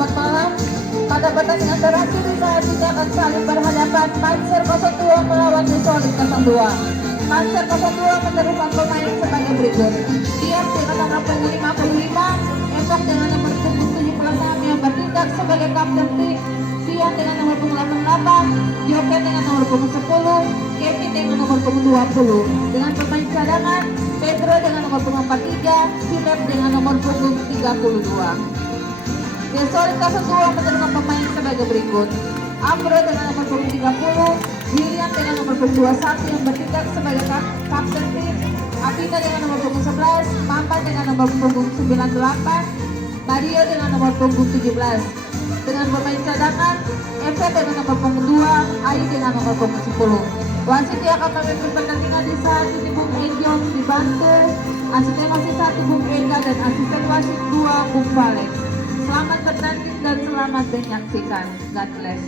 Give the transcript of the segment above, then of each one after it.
selamat malam. Pada pertandingan terakhir saat ini akan saling berhadapan Panzer 02 melawan Desolit 02. Panzer 02 menerima pemain sebagai berikut. Diam dengan nomor punggung 55, Epok dengan nomor punggung 76 yang bertindak sebagai kapten tim. Dian dengan nomor punggung 88, Joken dengan nomor punggung 10, Kevin dengan nomor punggung 20. Dengan pemain cadangan, Pedro dengan nomor punggung 43, Philip dengan nomor punggung 32. Desolit 02 menerima pemain sebagai berikut. Amro dengan nomor punggung 30, William dengan nomor punggung 21 yang bertindak sebagai kapten tim, Abina dengan nomor punggung 11, Mamba dengan nomor punggung 98, Mario dengan nomor punggung 17. Dengan pemain cadangan, Eva dengan nomor punggung 2, Ai dengan nomor punggung 10. Wasit yang akan memimpin pertandingan di saat ini Bung Ejong dibantu asisten wasit 1 Bung Ega dan asisten wasit 2 Bung Valex. Selamat bertanding dan selamat menyaksikan. God bless.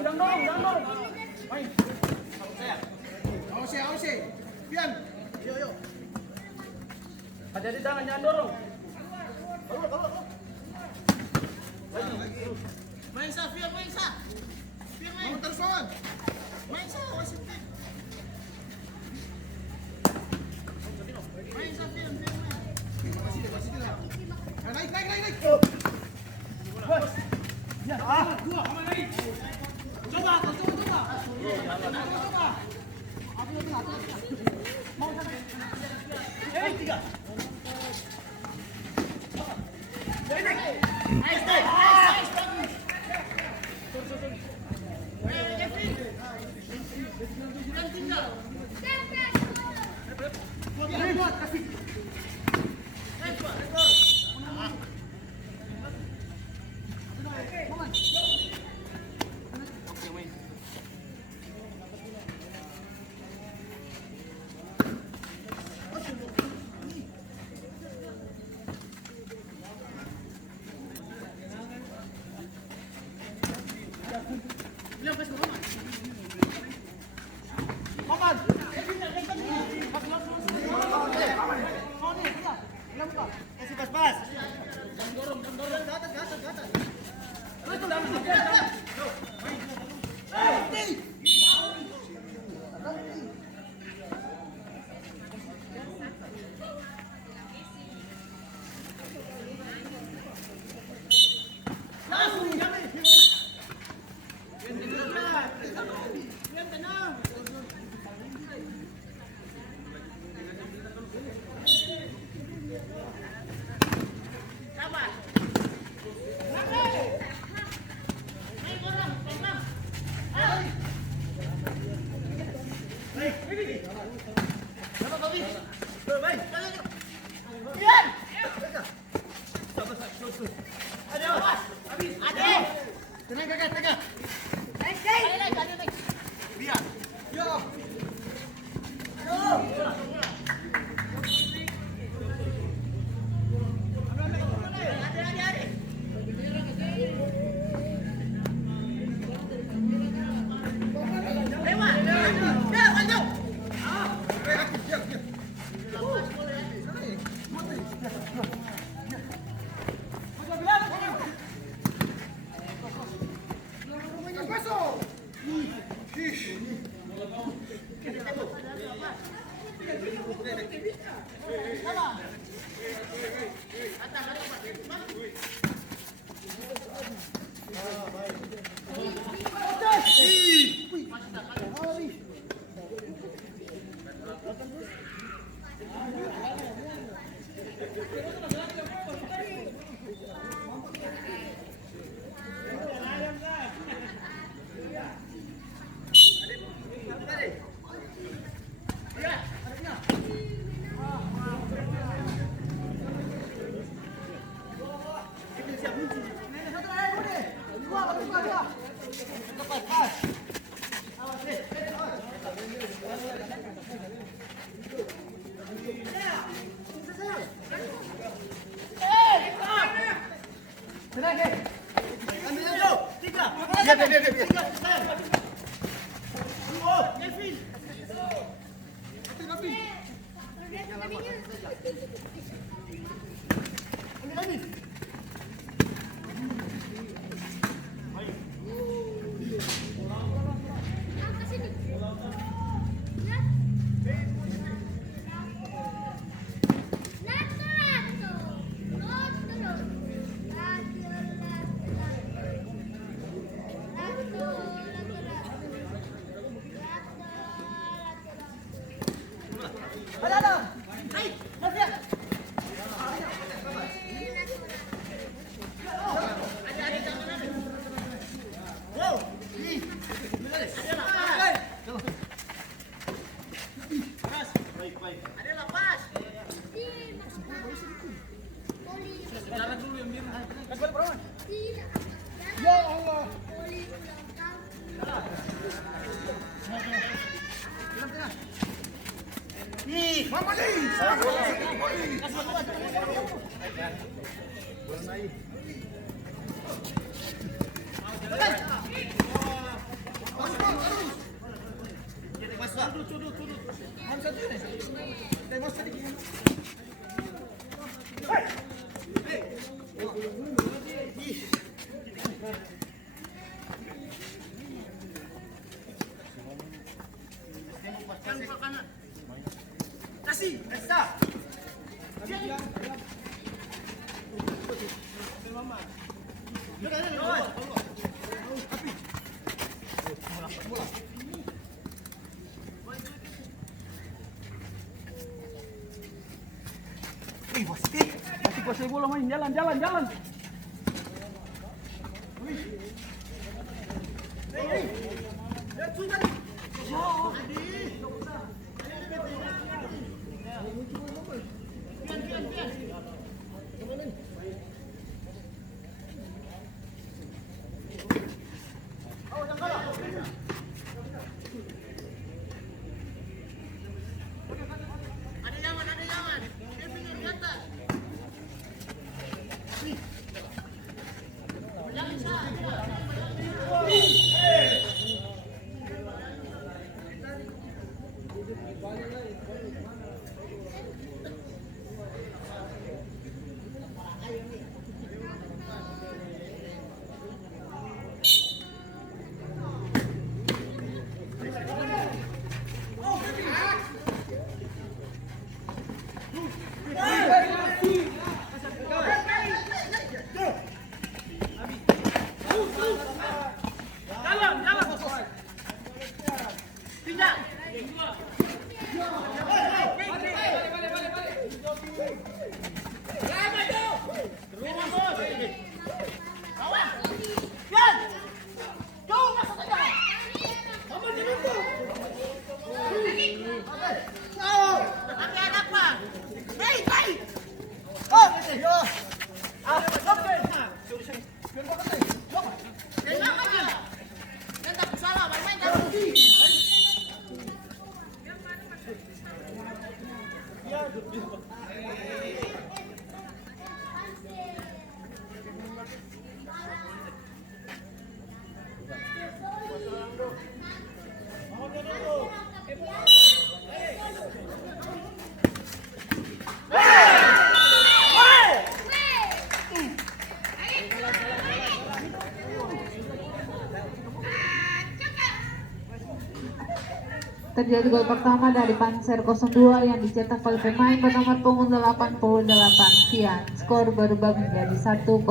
Jangan dorong. Main. Awas ya. Pian. Yo. Hati-hati jangan dorong. Kalau. Main sa, Pian main. Mau terus lawan. Main sa, wasit. Main sa, Pian. Wasit lah. Naik. Bos. Ya, dua, aman naik. Coba. Mau sana. Tiga. Masih kuasai bola main, jalan. Ada jangan. Kevin di atas. Terjadi gol pertama dari Panser 02 yang dicetak oleh pemain bernomor punggung 88, Fian. Skor berubah menjadi 1-0.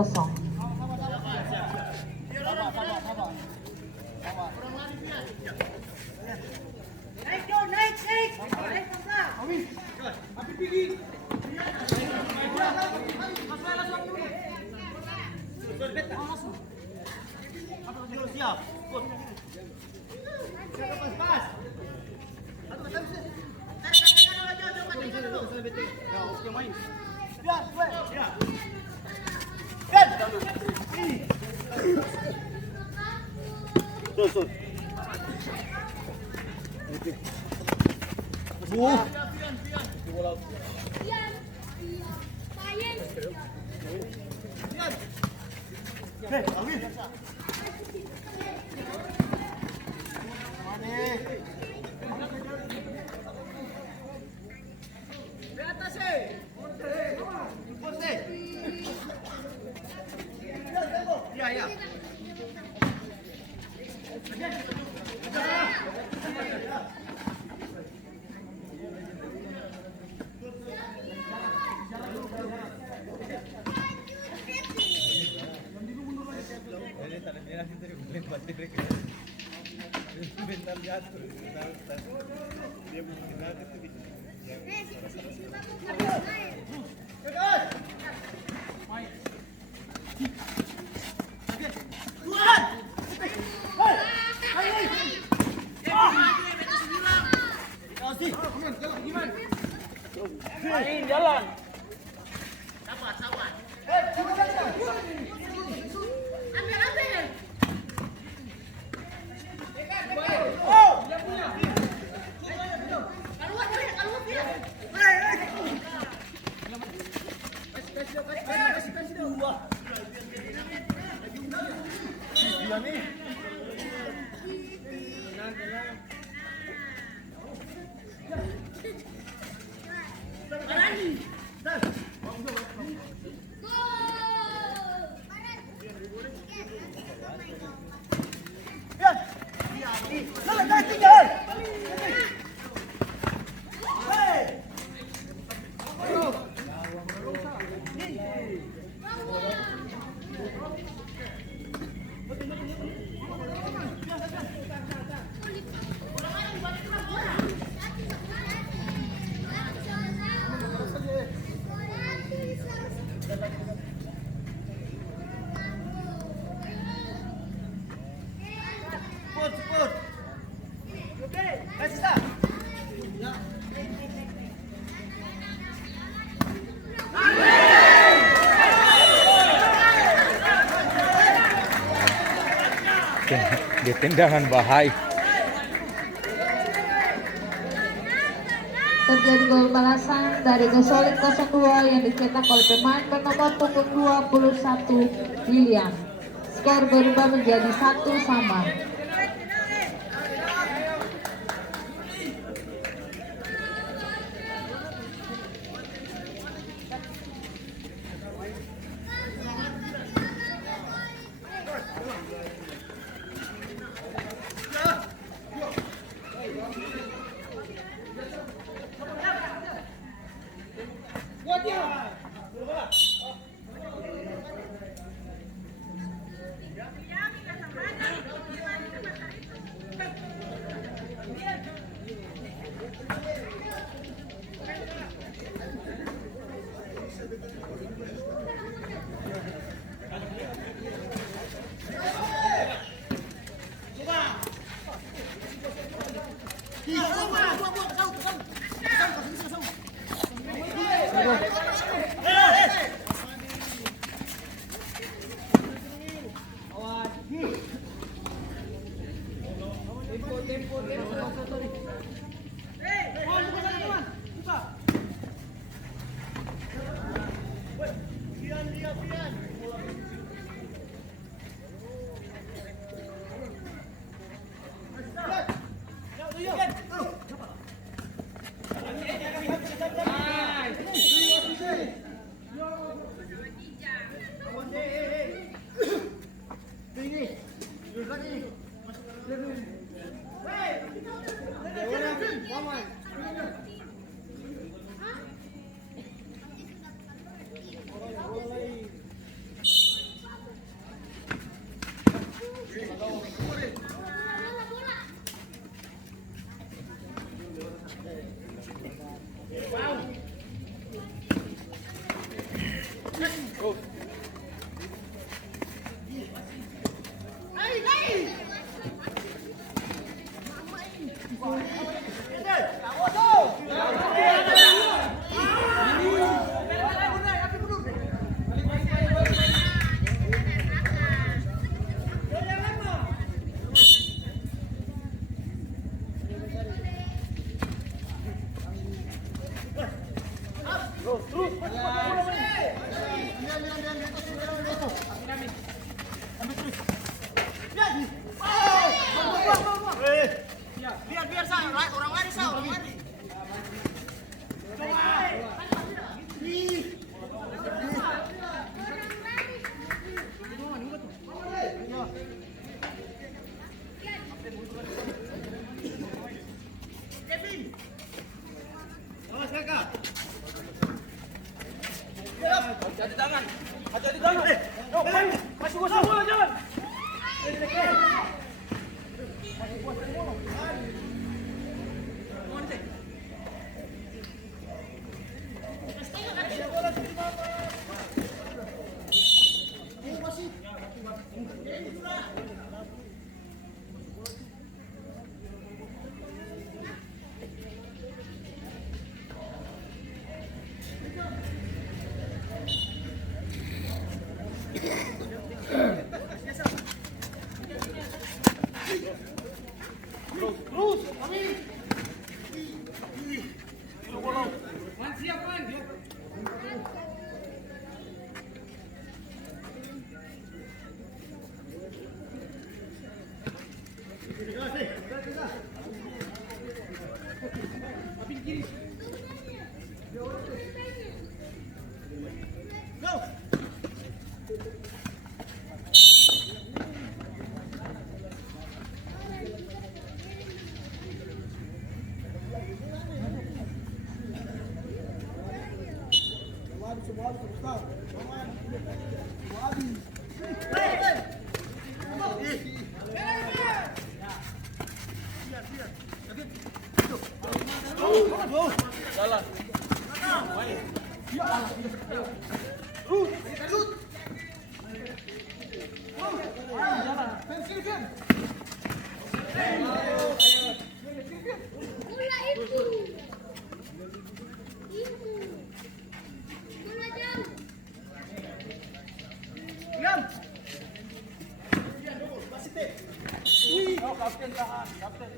Di tendangan bahaya. Terjadi gol balasan dari Gosolik 02 yang dicetak oleh pemain bernomor punggung 21, William. Skor berubah menjadi 1-1. Hey! Terus, amin. Man, siap, man. Go. Jalan. Bola itu. Bola jauh. Diam. Oh, kapten tahan, kapten.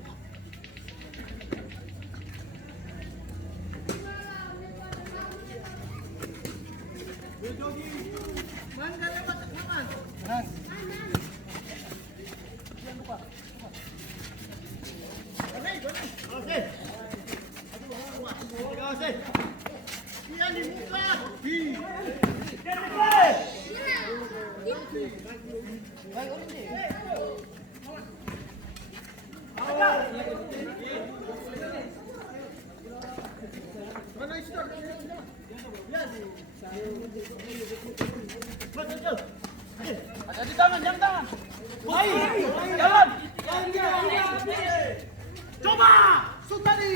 Man, gak lewat, man. Yan di muka. Mana istirahat? Ada di tangan, jam tangan. Jalan. Coba. Sultani.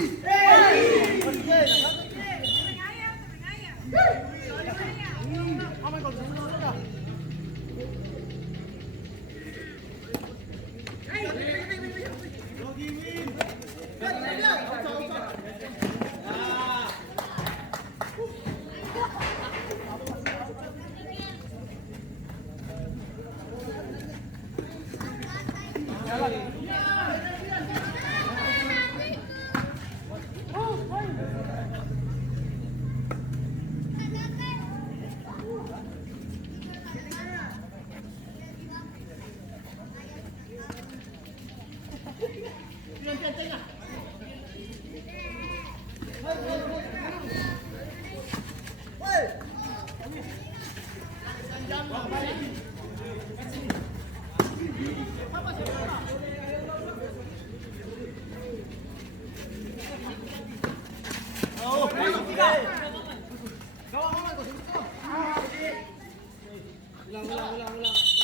Ulang.